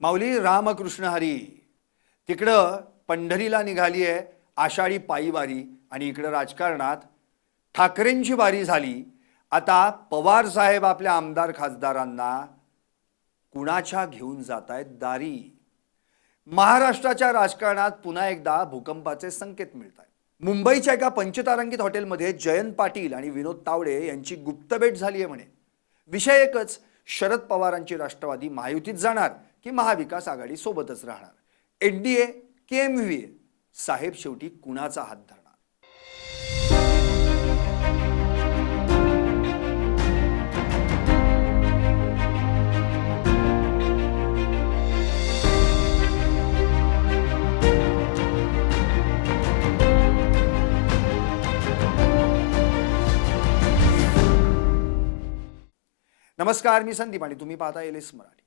माऊली रामकृष्ण हरी. तिकडं पंढरीला निघाली आहे आषाढी पायीवारी आणि इकडं राजकारणात ठाकरेंची वारी झाली. आता पवार साहेब आपल्या आमदार खासदारांना कुणाच्या घेऊन जात आहेत दारी. महाराष्ट्राच्या राजकारणात पुन्हा एकदा भूकंपाचे संकेत मिळत आहेत. मुंबईच्या एका पंचतारांकित हॉटेलमध्ये जयंत पाटील आणि विनोद तावडे यांची गुप्तभेट झाली आहे म्हणे. विषय एकच, शरद पवारांची राष्ट्रवादी महायुतीत जाणार की महाविकास आघाडी सोबतच राहणार. एनडीए की एमव्हीए, साहेब शेवटी कुणाचा हात धरणार. नमस्कार, मी संदीप आणि तुम्ही पाहता एलएस मराठी.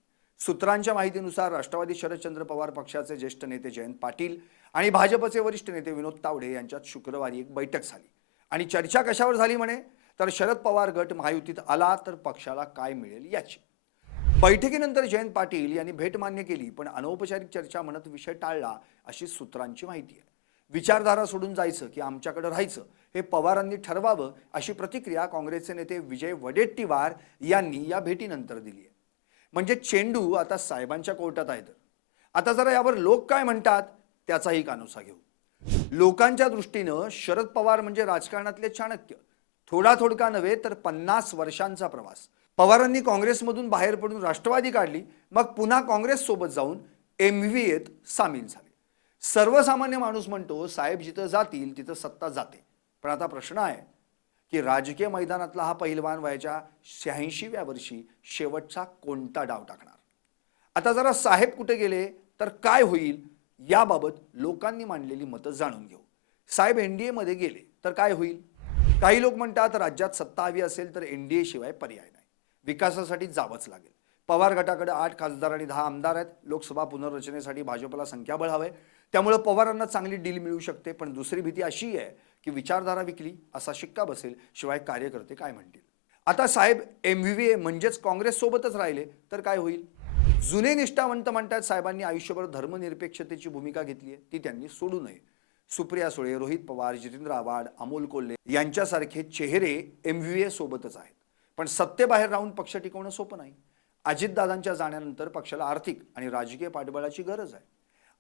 सूत्रांच्या माहितीनुसार राष्ट्रवादी शरदचंद्र पवार पक्षाचे ज्येष्ठ नेते जयंत पाटील आणि भाजपचे वरिष्ठ नेते विनोद तावडे यांच्यात शुक्रवारी एक बैठक झाली आणि चर्चा कशावर झाली म्हणे, तर शरद पवार गट महायुतीत आला तर पक्षाला काय मिळेल याची. बैठकीनंतर जयंत पाटील यांनी भेट मान्य केली, पण अनौपचारिक चर्चा म्हणत विषय टाळला अशी सूत्रांची माहिती आहे. विचारधारा सोडून जायचं की आमच्याकडे राहायचं हे पवारांनी ठरवावं अशी प्रतिक्रिया काँग्रेसचे नेते विजय वडेट्टीवार यांनी या भेटीनंतर दिली आहे. म्हणजे चेंडू आता साहेबांच्या कोर्टात आहे. आता जरा यावर लोक काय म्हणतात त्याचाही कानोसा घेऊ. लोकांच्या दृष्टीनं शरद पवार म्हणजे राजकारणातले चाणक्य. थोडा नव्हे तर 50 वर्षांचा प्रवास. पवारांनी काँग्रेसमधून बाहेर पडून राष्ट्रवादी काढली, मग पुन्हा काँग्रेस सोबत जाऊन एमव्हीएत सामील झाले. सर्वसामान्य माणूस म्हणतो साहेब जिथं जातील तिथं सत्ता जाते. पण आता प्रश्न आहे की राजकीय मैदानातला हा पहिलवान वयाच्या 86व्या वर्षी शेवटचा कोणता डाव टाकणार. आता जरा साहेब कुठे गेले तर काय होईल याबाबत लोकांनी मांडलेली मतं जाणून घेऊ. साहेब एनडीए मध्ये गेले तर काय होईल. काही लोक म्हणतात राज्यात सत्ता हवी असेल तर एनडीए शिवाय पर्याय नाही, विकासासाठी जावंच लागेल. पवार गटाकडे 8 खासदार आणि 10 आमदार आहेत. लोकसभा पुनर्रचनेसाठी भाजपला संख्याबळ हवंय, त्यामुळे पवारांना चांगली डील मिळू शकते. पण दुसरी भीती अशी आहे की विचारधारा विकली असा शिक्का बसेल, शिवाय कार्यकर्ते काय म्हणतील. आता साहेब एमव्हीए म्हणजेच काँग्रेस सोबतच राहिले तर काय होईल. जुने निष्ठावंत म्हणतात साहेबांनी आयुष्यभर धर्मनिरपेक्षतेची भूमिका घेतली आहे, ती त्यांनी सोडू नये. सुप्रिया सुळे, रोहित पवार, जितेंद्र आव्हाड, अमोल कोल्हे यांच्यासारखे चेहरे एमव्हीए सोबतच आहेत. पण सत्तेबाहेर राहून पक्ष टिकवणं सोपं नाही. अजितदादांच्या जाण्यानंतर पक्षाला आर्थिक आणि राजकीय पाठबळाची गरज आहे.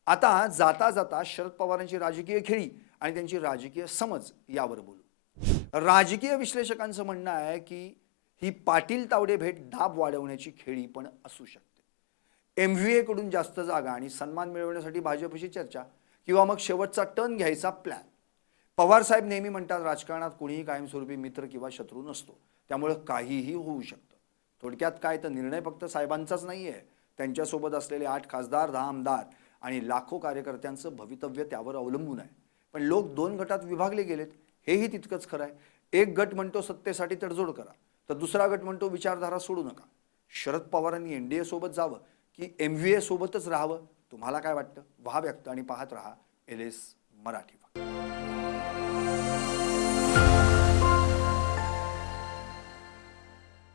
आता जाता जाता शरद पवारांची राजकीय खेळी आणि त्यांची राजकीय समज यावर बोलू. राजकीय विश्लेषकांचं म्हणणं आहे की ही पाटील तावडे भेट दाब वाढवण्याची खेळी पण असू शकते. एमव्हीए कडून जास्त जागा आणि सन्मान मिळवण्यासाठी भाजपशी चर्चा किंवा मग शेवटचा टर्न घ्यायचा प्लॅन. पवार साहेब नेहमी म्हणतात राजकारणात कोणीही कायमस्वरूपी मित्र किंवा शत्रू नसतो, त्यामुळे काहीही होऊ शकतं. थोडक्यात काय तर निर्णय फक्त साहेबांचाच नाहीये, त्यांच्यासोबत असलेले 8 खासदार, 10 आमदार आणि लाखो कार्यकर्त्यांचं भवितव्य त्यावर अवलंबून आहे. पण लोक 2 गटात विभागले गेलेत हेही तितकंच खरं आहे. एक गट म्हणतो सत्तेसाठी तडजोड करा, तर दुसरा गट म्हणतो विचारधारा सोडू नका. शरद पवारांनी एनडीए सोबत जावं की एमव्हीए सोबतच राहावं, तुम्हाला काय वाटतं? व्हा व्यक्त आणि पाहत रहा एलएस मराठी.